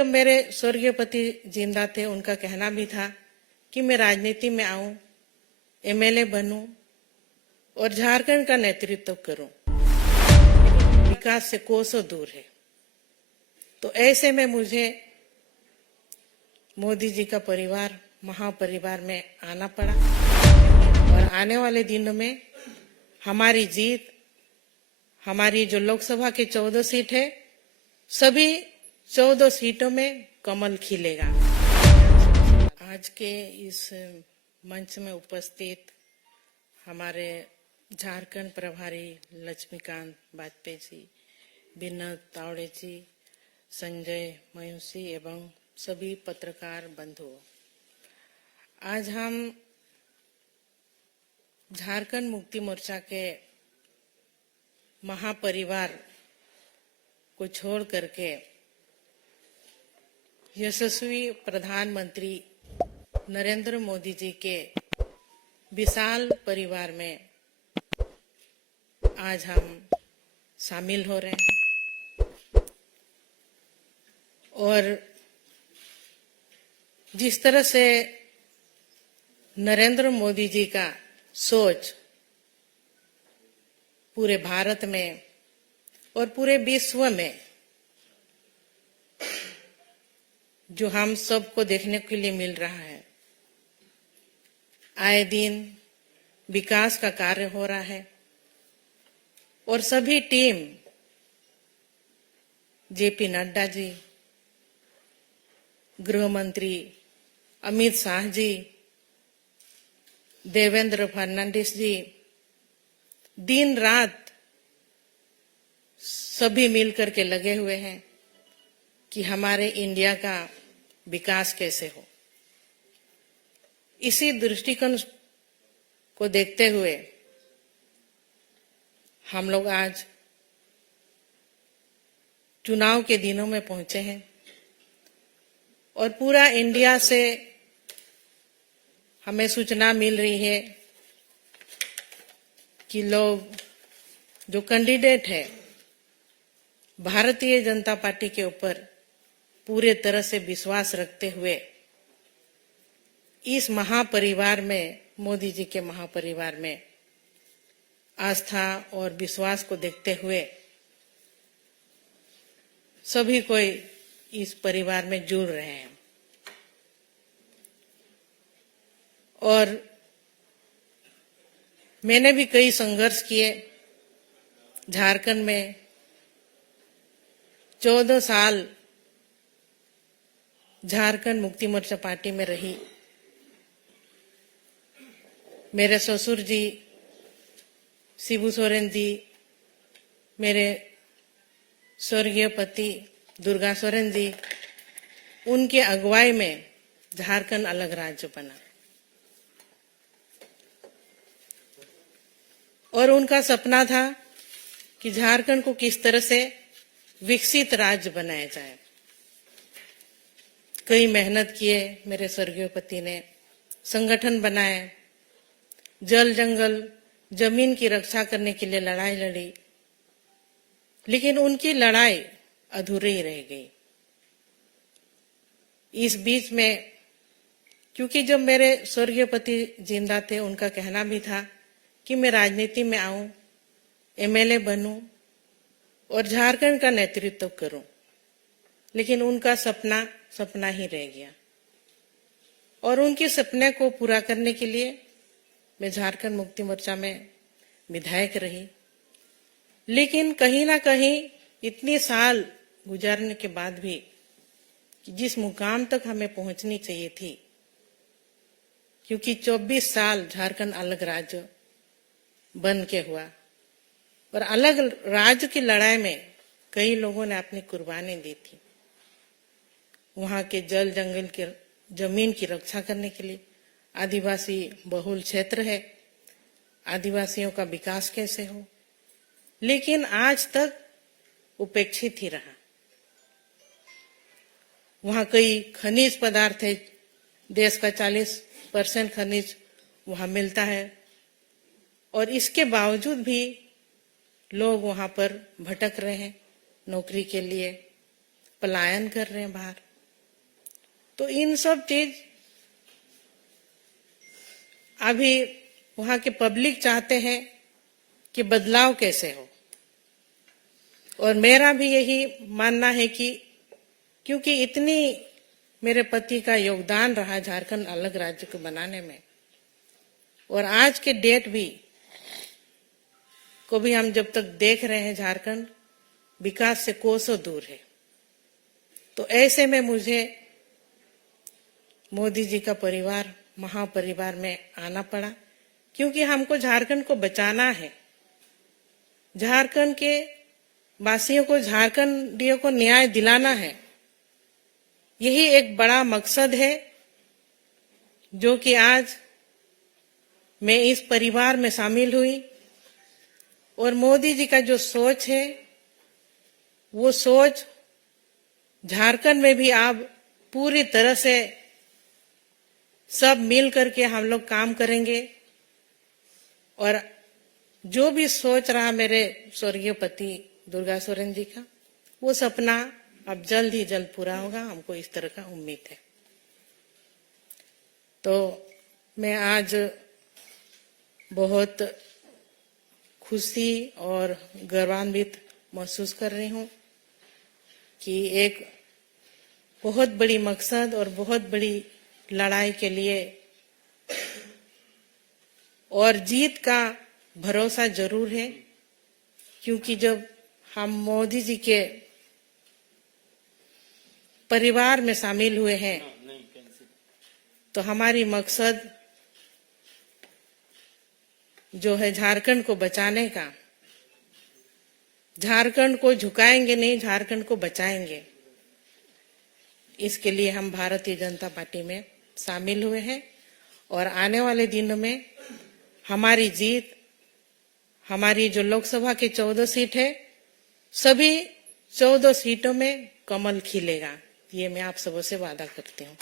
जब मेरे स्वर्गीय पति जिंदा थे, उनका कहना भी था कि मैं राजनीति में आऊं, एमएलए बनूं और झारखंड का नेतृत्व करूं। विकास से कोसों दूर है। तो ऐसे में मुझे मोदी जी का परिवार, महापरिवार में आना पड़ा और आने वाले दिनों में हमारी जीत, हमारी जो लोकसभा की 14 सीट है, सभी 14 सीटों में कमल खिलेगा। आज के इस मंच में उपस्थित हमारे झारखंड प्रभारी लक्ष्मीकांत वाजपेयी जी, विनोद तावड़े जी, संजय मयूसी एवं सभी पत्रकार बंधुओं, आज हम झारखंड मुक्ति मोर्चा के महापरिवार को छोड़ करके यशस्वी प्रधानमंत्री नरेंद्र मोदी जी के विशाल परिवार में आज हम शामिल हो रहे हैं। और जिस तरह से नरेंद्र मोदी जी का सोच पूरे भारत में और पूरे विश्व में जो हम सबको देखने के लिए मिल रहा है, आए दिन विकास का कार्य हो रहा है और सभी टीम, जेपी नड्डा जी, गृह मंत्री अमित शाह जी, देवेंद्र फडणवीस जी, दिन रात सभी मिलकर के लगे हुए हैं कि हमारे इंडिया का विकास कैसे हो। इसी दृष्टिकोण को देखते हुए हम लोग आज चुनाव के दिनों में पहुंचे हैं और पूरा इंडिया से हमें सूचना मिल रही है कि लोग, जो कैंडिडेट है, भारतीय जनता पार्टी के ऊपर पूरे तरह से विश्वास रखते हुए इस महापरिवार में, मोदी जी के महापरिवार में आस्था और विश्वास को देखते हुए सभी कोई इस परिवार में जुड़ रहे हैं। और मैंने भी कई संघर्ष किए। झारखंड में 14 साल झारखंड मुक्ति मोर्चा पार्टी में रही। मेरे ससुर जी शिबू सोरेन जी, मेरे स्वर्गीय पति दुर्गा सोरेन जी, उनके अगुवाई में झारखंड अलग राज्य बना और उनका सपना था कि झारखंड को किस तरह से विकसित राज्य बनाया जाए। कई मेहनत किए मेरे स्वर्गीय पति ने, संगठन बनाए, जल जंगल जमीन की रक्षा करने के लिए लड़ाई लड़ी, लेकिन उनकी लड़ाई अधूरी ही रह गई। इस बीच में, क्योंकि जब मेरे स्वर्गीय पति जिंदा थे, उनका कहना भी था कि मैं राजनीति में आऊं, एमएलए बनूं और झारखंड का नेतृत्व करूं, लेकिन उनका सपना ही रह गया। और उनके सपने को पूरा करने के लिए मैं झारखंड मुक्ति मोर्चा में विधायक रही। लेकिन कहीं ना कहीं इतने साल गुजारने के बाद भी जिस मुकाम तक हमें पहुंचनी चाहिए थी, क्योंकि 24 साल झारखंड अलग राज्य बन के हुआ और अलग राज्य की लड़ाई में कई लोगों ने अपनी कुर्बानी दी थी। वहां के जल जंगल के जमीन की रक्षा करने के लिए, आदिवासी बहुल क्षेत्र है, आदिवासियों का विकास कैसे हो, लेकिन आज तक उपेक्षित ही रहा। वहां कई खनिज पदार्थ है, देश का 40% खनिज वहां मिलता है और इसके बावजूद भी लोग वहां पर भटक रहे हैं, नौकरी के लिए पलायन कर रहे हैं बाहर। तो इन सब चीज अभी वहां के पब्लिक चाहते हैं कि बदलाव कैसे हो। और मेरा भी यही मानना है कि क्योंकि इतनी मेरे पति का योगदान रहा झारखंड अलग राज्य को बनाने में, और आज के डेट भी को भी हम जब तक देख रहे हैं झारखंड विकास से कोसों दूर है। तो ऐसे में मुझे मोदी जी का परिवार महापरिवार में आना पड़ा, क्योंकि हमको झारखंड को बचाना है। झारखंड के वासियों को, झारखंडियों को न्याय दिलाना है। यही एक बड़ा मकसद है जो कि आज मैं इस परिवार में शामिल हुई। और मोदी जी का जो सोच है वो सोच झारखंड में भी अब पूरी तरह से सब मिल करके हम लोग काम करेंगे। और जो भी सोच रहा मेरे स्वर्गीय पति दुर्गा सोरेन जी का, वो सपना अब जल्द ही जल्द पूरा होगा, हमको इस तरह का उम्मीद है। तो मैं आज बहुत खुशी और गौरवान्वित महसूस कर रही हूँ कि एक बहुत बड़ी मकसद और बहुत बड़ी लड़ाई के लिए, और जीत का भरोसा जरूर है, क्योंकि जब हम मोदी जी के परिवार में शामिल हुए हैं तो हमारी मकसद जो है झारखंड को बचाने का, झारखंड को झुकाएंगे नहीं, झारखंड को बचाएंगे। इसके लिए हम भारतीय जनता पार्टी में शामिल हुए हैं। और आने वाले दिनों में हमारी जीत, हमारी जो लोकसभा की 14 सीट है, सभी 14 सीटों में कमल खिलेगा, ये मैं आप सबों से वादा करती हूँ।